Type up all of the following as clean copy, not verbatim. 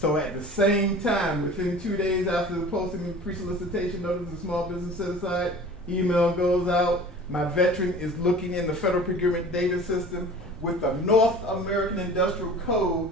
So at the same time, within 2 days after the posting of pre-solicitation notice of small business set aside, email goes out. My veteran is looking in the federal procurement data system with the North American Industrial Code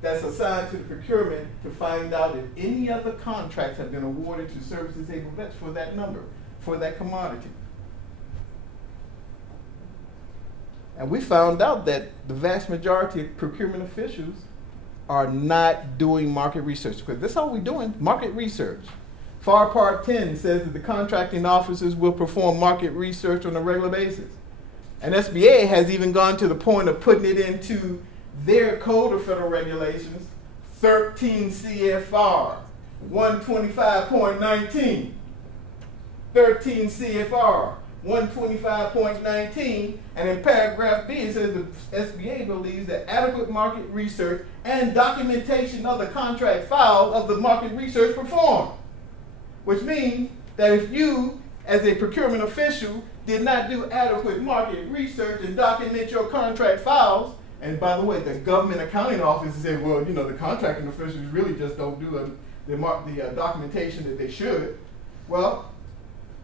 that's assigned to the procurement to find out if any other contracts have been awarded to service disabled vets for that number, for that commodity. And we found out that the vast majority of procurement officials are not doing market research, because that's all we're doing, market research. FAR Part 10 says that the contracting officers will perform market research on a regular basis. And SBA has even gone to the point of putting it into their Code of Federal Regulations, 13 CFR 125.19. 13 CFR 125.19, and in paragraph B it says the SBA believes that adequate market research and documentation of the contract files of the market research performed. Which means that if you, as a procurement official, did not do adequate market research and document your contract files, and by the way, the government accounting office said, well, you know, the contracting officials really just don't do the documentation that they should. Well,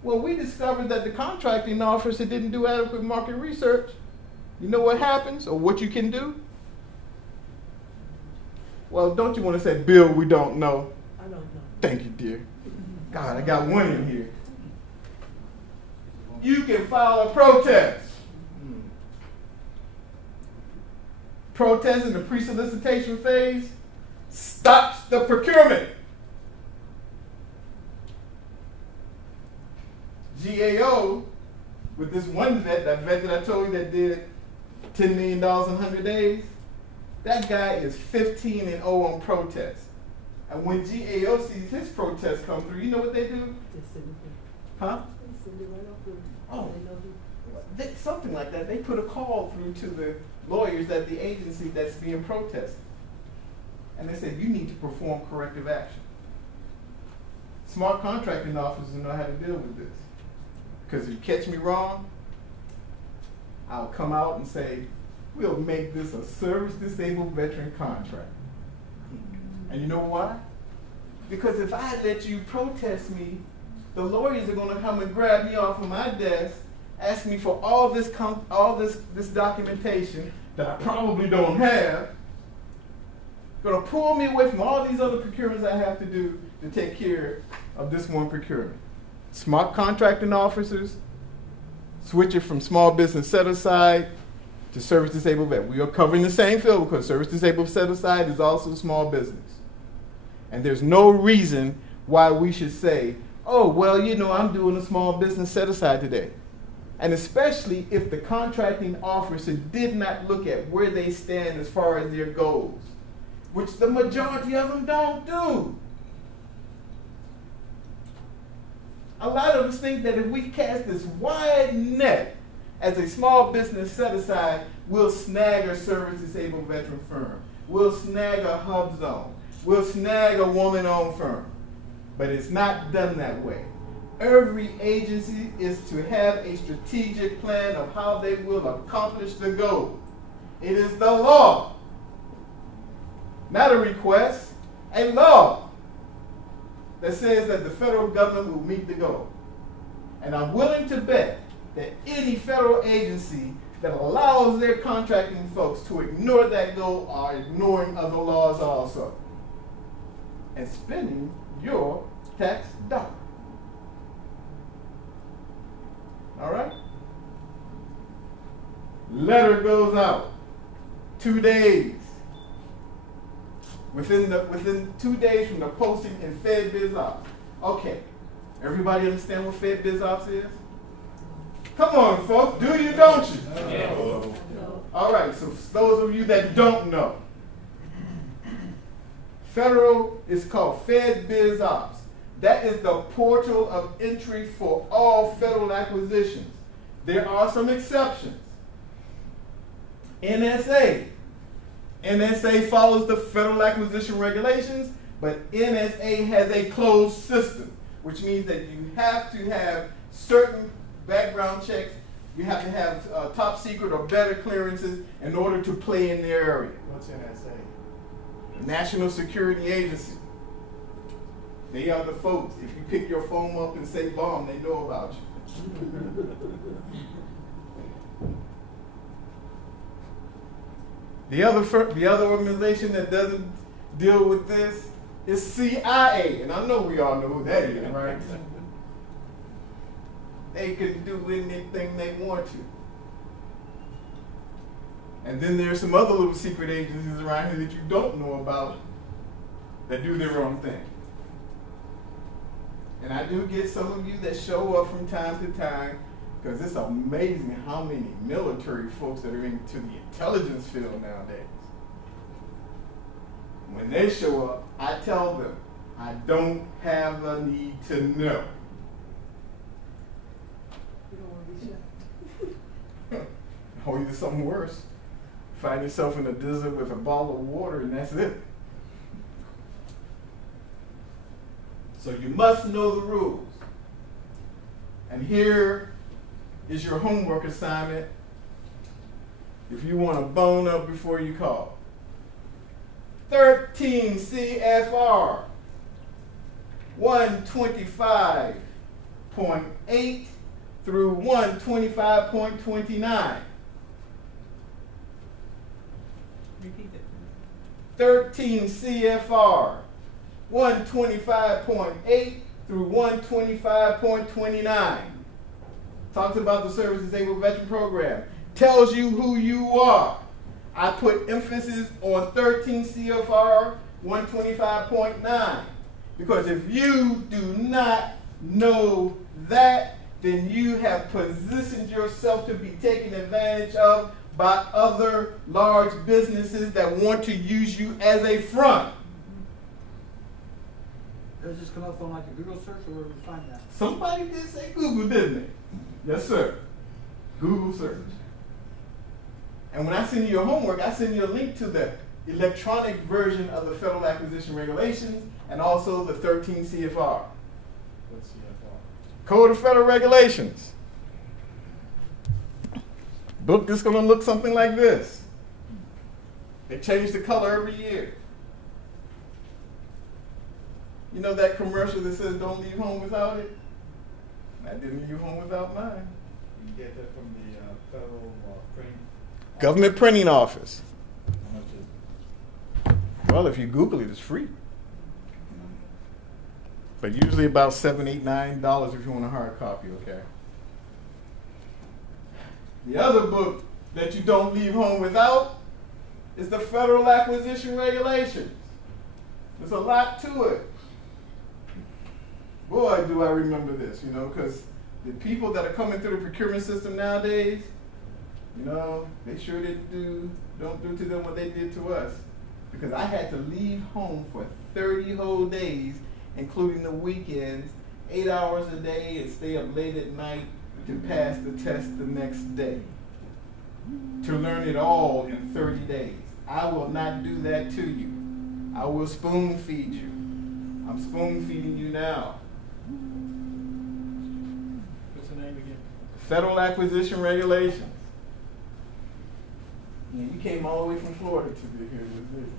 we discovered that the contracting officer didn't do adequate market research. You know what happens, or what you can do? Well, don't you want to say, Bill, we don't know? I don't know. Thank you, dear. God, I got one in here. You can file a protest. Protest in the pre-solicitation phase stops the procurement. GAO, with this one vet, that vet that I told you that did $10 million in 100 days, that guy is 15-0 on protest. And when GAO sees his protest come through, you know what they do? Huh? Oh, something like that. They put a call through to the lawyers at the agency that's being protested. And they say, you need to perform corrective action. Smart contracting officers know how to deal with this. Because if you catch me wrong, I'll come out and say, we'll make this a service-disabled veteran contract. And you know why? Because if I let you protest me, the lawyers are going to come and grab me off of my desk, ask me for all this documentation that I probably don't have, going to pull me away from all these other procurements I have to do to take care of this one procurement. Smart contracting officers, switch it from small business set aside to service disabled vet. We are covering the same field because service disabled set aside is also small business. And there's no reason why we should say, oh, well, you know, I'm doing a small business set aside today. And especially if the contracting officer did not look at where they stand as far as their goals, which the majority of them don't do. A lot of us think that if we cast this wide net as a small business set aside, we'll snag a service disabled veteran firm. We'll snag a hub zone. We'll snag a woman-owned firm. But it's not done that way. Every agency is to have a strategic plan of how they will accomplish the goal. It is the law, not a request, a law that says that the federal government will meet the goal. And I'm willing to bet that any federal agency that allows their contracting folks to ignore that goal are ignoring other laws also and spending your tax dollar. All right? Letter goes out. 2 days. Within 2 days from the posting in FedBizOps. Okay. Everybody understand what FedBizOps is? Come on, folks. Do you, don't you? No. All right. So those of you that don't know, federal is called FedBizOps. That is the portal of entry for all federal acquisitions. There are some exceptions. NSA. NSA follows the federal acquisition regulations, but NSA has a closed system, which means that you have to have certain background checks. You have to have top secret or better clearances in order to play in their area. What's NSA? National Security Agency. They are the folks. If you pick your phone up and say bomb, they know about you. The other organization that doesn't deal with this is CIA, and I know we all know who that is, right? They can do anything they want to. And then there's some other little secret agencies around here that you don't know about that do their own thing. And I do get some of you that show up from time to time, because it's amazing how many military folks that are into the intelligence field nowadays. When they show up, I tell them, I don't have a need to know. You don't want to be shot. Or either something worse. Find yourself in a desert with a bottle of water and that's it. So you must know the rules. And here is your homework assignment if you want to bone up before you call. 13 CFR 125.8 through 125.29. Repeat that. 13 CFR 125.8 through 125.29. Talks about the Service Disabled Veteran Program. Tells you who you are. I put emphasis on 13 CFR 125.9 because if you do not know that, then you have positioned yourself to be taken advantage of by other large businesses that want to use you as a front. Does this come up on like a Google search or where we find that? Somebody did say Google, didn't they? Yes, sir. Google search. And when I send you your homework, I send you a link to the electronic version of the Federal Acquisition Regulations and also the 13 CFR. What's CFR? Code of Federal Regulations. Book is going to look something like this. They change the color every year. You know that commercial that says don't leave home without it? I didn't leave home without mine. You get that from the federal printing? Government printing office. How much is it? Well, if you Google it, it's free. But usually about $7, $8, $9 if you want a hard copy, okay? The other book that you don't leave home without is the Federal Acquisition Regulations. There's a lot to it. Boy, do I remember this, you know, because the people that are coming through the procurement system nowadays, you know, they sure don't do to them what they did to us. Because I had to leave home for 30 whole days, including the weekends, 8 hours a day, and stay up late at night to pass the test the next day. To learn it all in 30 days. I will not do that to you. I will spoon feed you. I'm spoon feeding you now. What's the name again? Federal Acquisition Regulations. Yeah, you came all the way from Florida to be here with this.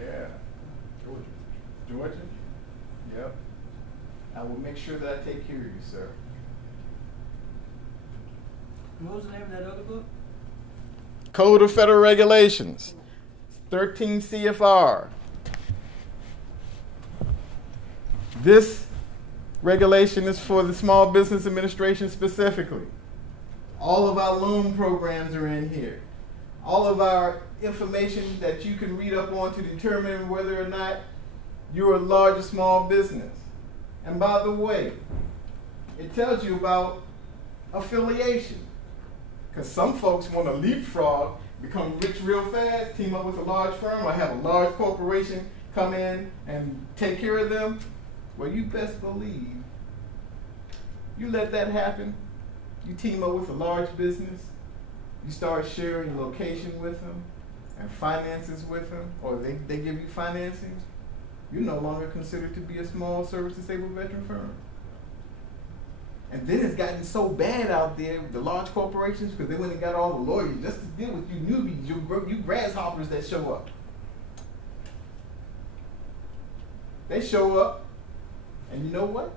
Yeah. Georgia. Georgia? Yep. I will make sure that I take care of you, sir. And what was the name of that other book? Code of Federal Regulations. 13 CFR. This regulation is for the Small Business Administration specifically. All of our loan programs are in here. All of our information that you can read up on to determine whether or not you're a large or small business. And by the way, it tells you about affiliation. Because some folks want to leapfrog, become rich real fast, team up with a large firm, or have a large corporation come in and take care of them. Well, you best believe you let that happen. You team up with a large business. You start sharing location with them and finances with them, or they give you financing. You're no longer considered to be a small service disabled veteran firm. And then it's gotten so bad out there with the large corporations because they went and got all the lawyers just to deal with you newbies, you grasshoppers that show up. They show up, and you know what?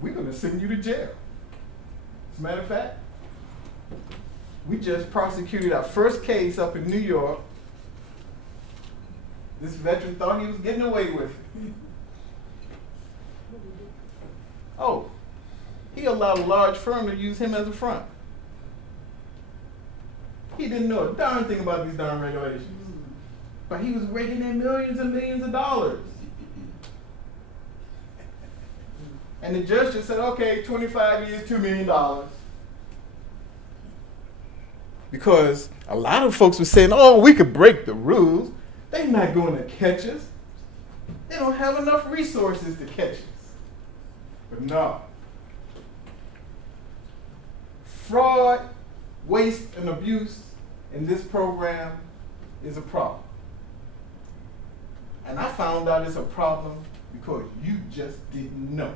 We're going to send you to jail. As a matter of fact, we just prosecuted our first case up in New York. This veteran thought he was getting away with it. Oh, he allowed a large firm to use him as a front. He didn't know a darn thing about these darn regulations. But he was raking in millions and millions of dollars. And the judge just said, okay, 25 years, $2 million. Because a lot of folks were saying, oh, we could break the rules. They're not going to catch us. They don't have enough resources to catch us. But no. Fraud, waste, and abuse in this program is a problem. And I found out it's a problem because you just didn't know.